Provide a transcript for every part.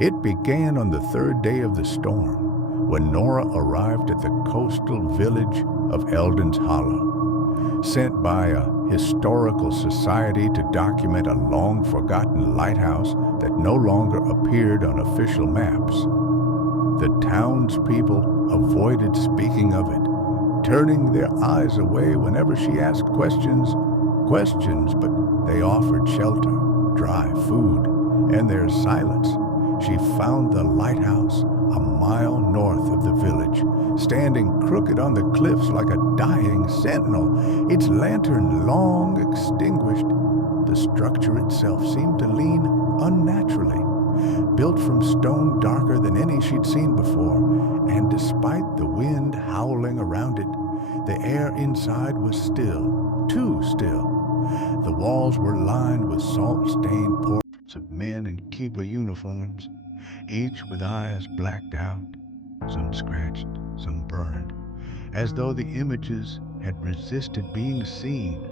It began on the third day of the storm, when Nora arrived at the coastal village of Eldon's Hollow, sent by a historical society to document a long-forgotten lighthouse that no longer appeared on official maps. The townspeople avoided speaking of it, turning their eyes away whenever she asked questions, but they offered shelter, dry food, and their silence. She found the lighthouse a mile north of the village, standing crooked on the cliffs like a dying sentinel, its lantern long extinguished. The structure itself seemed to lean unnaturally, built from stone darker than any she'd seen before, and despite the wind howling around it, the air inside was still, too still. The walls were lined with salt-stained portraits of men in keeper uniforms, each with eyes blacked out, some scratched, some burned, as though the images had resisted being seen.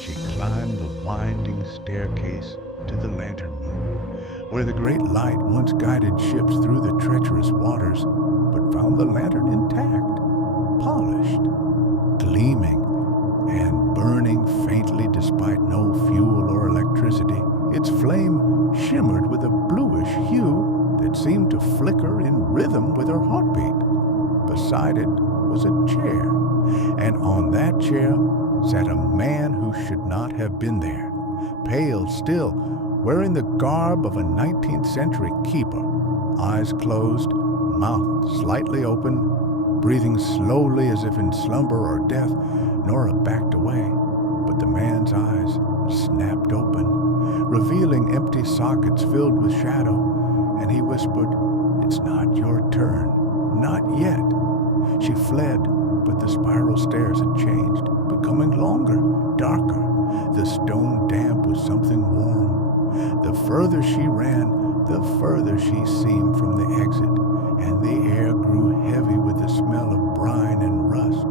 She climbed the winding staircase to the lantern room, where the great light once guided ships through the treacherous waters, but found the lantern intact, polished, gleaming, and burning faintly despite no fuel or electricity. Its flame shimmered with a bluish hue that seemed to flicker in rhythm with her heartbeat. Beside it was a chair, and on that chair sat a man who should not have been there, pale still, wearing the garb of a 19th century keeper, eyes closed, mouth slightly open, breathing slowly as if in slumber or death. Nora backed away, but the man's eyes snapped open, revealing empty sockets filled with shadow, and he whispered, "It's not your turn, not yet." She fled, but the spiral stairs had changed, becoming longer, darker, the stone damp with something warm. The further she ran, the further she seemed from the exit, and the air grew heavy with the smell of brine and rust.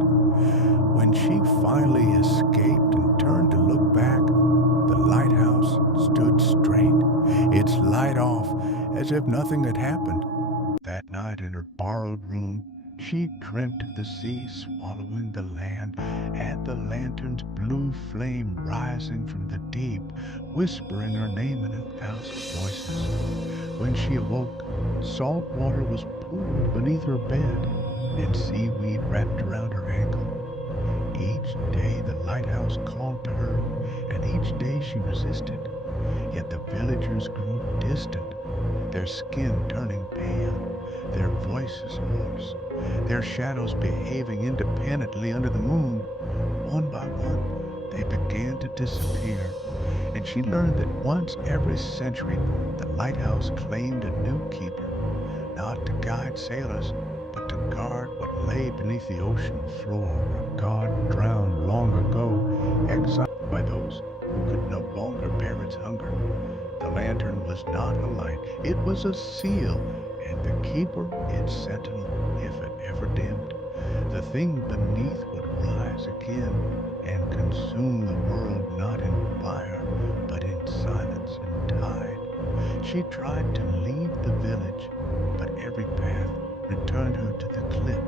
When she finally escaped and turned to look back, the lighthouse stood straight, its light off, as if nothing had happened. That night in her borrowed room, she dreamt the sea swallowing the land, and the lantern's blue flame rising from the deep, whispering her name in 1,000 voices. When she awoke, salt water was pooled beneath her bed, and seaweed wrapped around her ankle. Each day the lighthouse called to her, and each day she resisted. Yet the villagers grew distant, their skin turning pale, their voices hoarse, their shadows behaving independently under the moon. One by one, they began to disappear, and she learned that once every century, the lighthouse claimed a new keeper, not to guide sailors, but to guard what lay beneath the ocean floor, a god drowned long ago, exiled by those who could no longer bear its hunger. The lantern was not a light, it was a seal, and the keeper its sentinel if it ever dimmed. The thing beneath would rise again and consume the world not in fire, but in silence and tide. She tried to leave the village, but every path returned her to the cliff.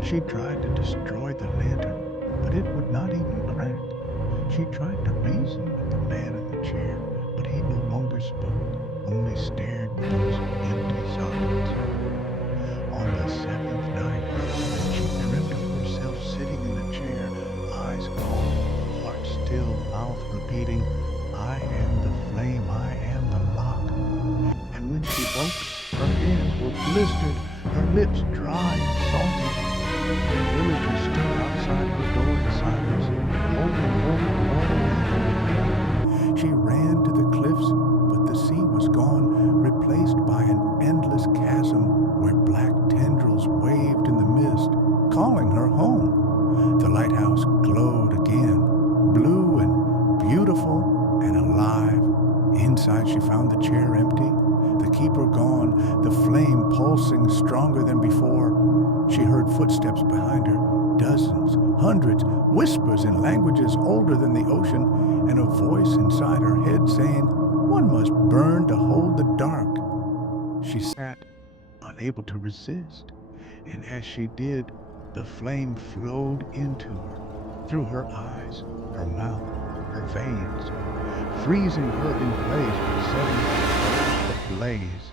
She tried to destroy the lantern, but it would not even crack. She tried to reason with the man in the chair, but he no longer spoke, only stared with those empty sockets. On the 7th night, she dreamt of herself sitting in the chair, eyes calm, heart still, mouth repeating, "I am the flame, I am the lock." And when she woke, her hands were blistered, her lips dry and salty. The villagers stood outside her door in silence, holding over the water. She ran to the cliffs, but the sea was gone, replaced by an endless chasm where black tendrils waved in the mist, calling her home. The lighthouse glowed again, blue and beautiful and alive. Inside she found the chair empty, the keeper gone, the flame pulsing stronger than before. She heard footsteps behind her, dozens, hundreds, whispers in languages older than the ocean, and a voice inside her head saying, "One must burn to hold the dark." She sat, unable to resist, and as she did, the flame flowed into her, through her eyes, her mouth, her veins, freezing her in place but setting her ablaze.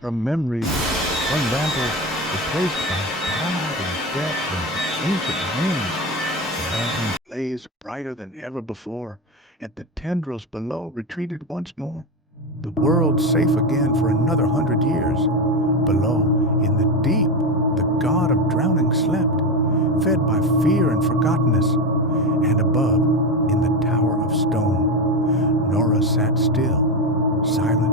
Her memories unraveled, replaced by pride and death and ancient names. The lantern blazed brighter than ever before, and the tendrils below retreated once more. The world safe again for another 100 years. Below, in the deep, the god of drowning slept, fed by fear and forgottenness. And above, in the tower of stone, Nora sat still, silent